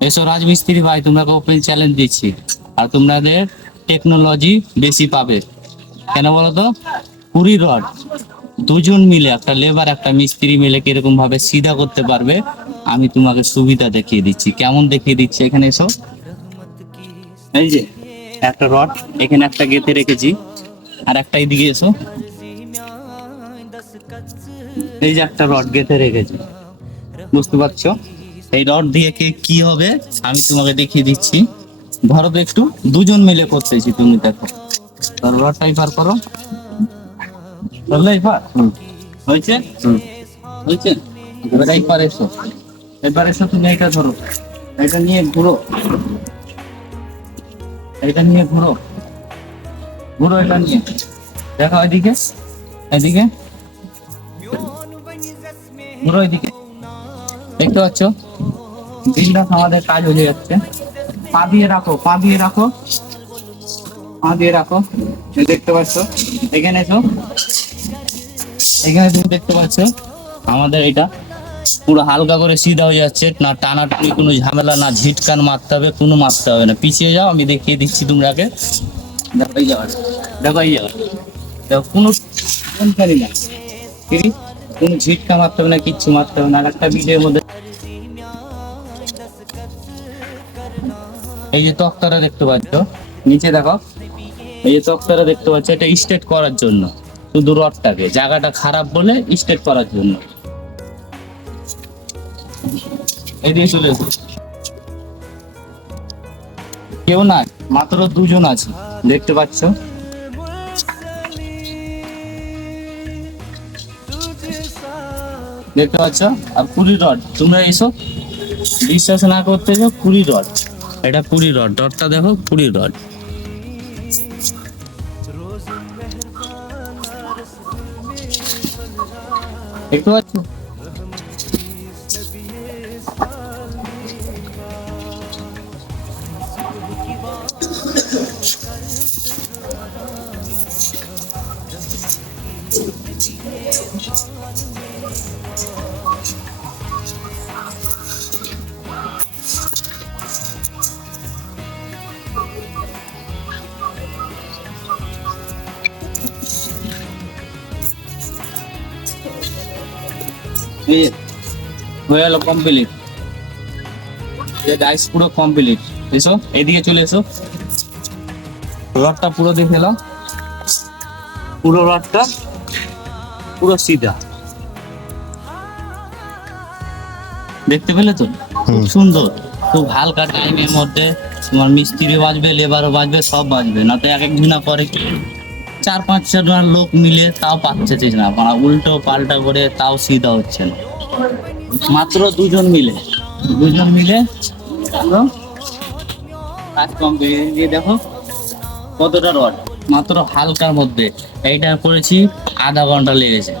এসো রাজমিস্ত্রি ভাই, তোমাকে ওপেন চ্যালেঞ্জ দিচ্ছি। আর তোমাদের টেকনোলজি বেশি পাবে। কেন বলো তো? 20 রড, দুজন মিলে, একটা লেবার একটা মিস্ত্রি মিলে কিরকম ভাবে সিধা করতে পারবে আমি তোমাকে সুবিধা দেখিয়ে দিচ্ছি। কেমন দেখিয়ে দিচ্ছি, এখানে এসো। এই যে একটা রড এখানে একটা গেঁথে রেখেছি, আর একটা এইদিকে এসো। এই যে একটা রড গেঁথে রেখেছি, বুঝতে পারছো? এই রড দিয়ে কি হবে আমি তোমাকে দেখিয়ে দিচ্ছি। ধরো তো একটু, দুজন মিলে করতেছি, তুমি দেখো। রডটাই পার করো, ধরলেই পার হয়েছে। হয়েছে, এবার এইবার এসো। এবার এসো, তুমি এইটা ধরো, এটা নিয়ে ঘুরো, এটা নিয়ে ঘুরো, ঘুরো এটা নিয়ে। দেখো এদিকে, এদিকে ঘুরো, এদিকে। দেখতে পাচ্ছ বিন্দাস আমাদের কাজ হয়ে যাচ্ছে। পা দিয়ে রাখো, পা দিয়ে রাখো, পা দিয়ে রাখো। এই দেখতে পাচ্ছ, এখানে এসো, এখানে তুমি দেখতে পাচ্ছ আমাদের এটা পুরো হালকা করে সিধা হয়ে যাচ্ছে। না টানাটানি কোনো ঝামেলা, না ঝিটকান মারতে হবে, কোনো মারতে হবে না। পিছিয়ে যাও, আমি দেখিয়ে দিচ্ছি তোমরাকে। দেখো এই যাওয়ার, দেখো এই যাওয়ার, দেখো কোনো টেনশনই না, কি কোনো ঝিটকা মারতে হবে না, কিচ্ছু মারতে হবে না। আর একটা ভিডিওর মধ্যে এই যে তক্তাটা দেখতে পাচ্ছ, নিচে দেখো, এই যে তক্তাটা দেখতে পাচ্ছ, এটা স্ট্রেট করার জন্য, শুধু রডটাকে, জায়গাটা খারাপ বলে স্ট্রেট করার জন্য। এদিকে চলে এসো। কেউ না, মাত্র দুজন আছে, দেখতে পাচ্ছ। দেখতে পাচ্ছ, আর 20 রড, তোমরা এসো, বিশ্বাস না করতে যাও, 20 রড, এটা 20 রড, রডটা দেখো, 20 রড। দেখতে পাচ্ছ? এই যে হয়ে গেল কমপ্লিট, ডাইস পুরো কমপ্লিট। এসো এদিকে চলে এসো, রডটা পুরো দেখে নাও, পুরো রডটা পুরো সিধা, দেখতে পেলে তো? খুব সুন্দর, খুব হালকা টাইমের মধ্যে তোমার মিস্ত্রি বাজবে, লেবারও বাজবে, সব বাজবে। না তো এক একদিনা পরে কি 4-5 জন লোক মিলে তাও পাচ্ছে না, মানে উল্টো পাল্টা করে তাও সিধা হচ্ছে না। মাত্র দুজন মিলে, দুজন মিলে পুরো কাজ কমপ্লিট। দিয়ে দেখো কতটা রড, মাত্র হালকার মধ্যে। এইটা করেছি আধা ঘন্টা লেগেছে,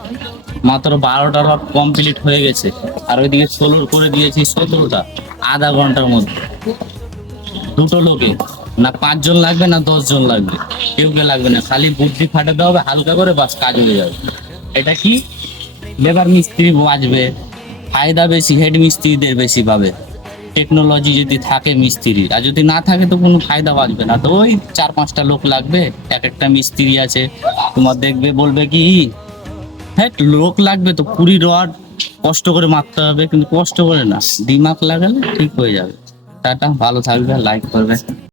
মাত্র 12টা রড কমপ্লিট হয়ে গেছে। আর ওইদিকে 16 করে দিয়েছি 17টা, আধা ঘন্টার মধ্যে। দুটো লোকে, না 5 জন লাগবে, না 10 জন লাগবে, কেউ লাগবে না, খালি বুদ্ধি খাটাতে হবে হালকা করে, বাস কাজ হয়ে যাবে। এটা কি, লেবার মিস্ত্রি বাঁচবে, ফায়দা বেশি হেড মিস্ত্রিদের বেশি পাবে। টেকনোলজি যদি থাকে মিস্ত্রির, আর যদি না থাকে তো কোনো ফায়দা বাঁচবে না। তো ওই 4-5টা লোক লাগবে, এক একটা মিস্ত্রি আছে তোমার, দেখবে বলবে কি, হ্যাঁ লোক লাগবে তো 20 রড কষ্ট করে মারতে হবে, কিন্তু কষ্ট করে না, দিমাগ লাগালে ঠিক হয়ে যাবে। টাটা, ভালো থাকবে, লাইক করবে।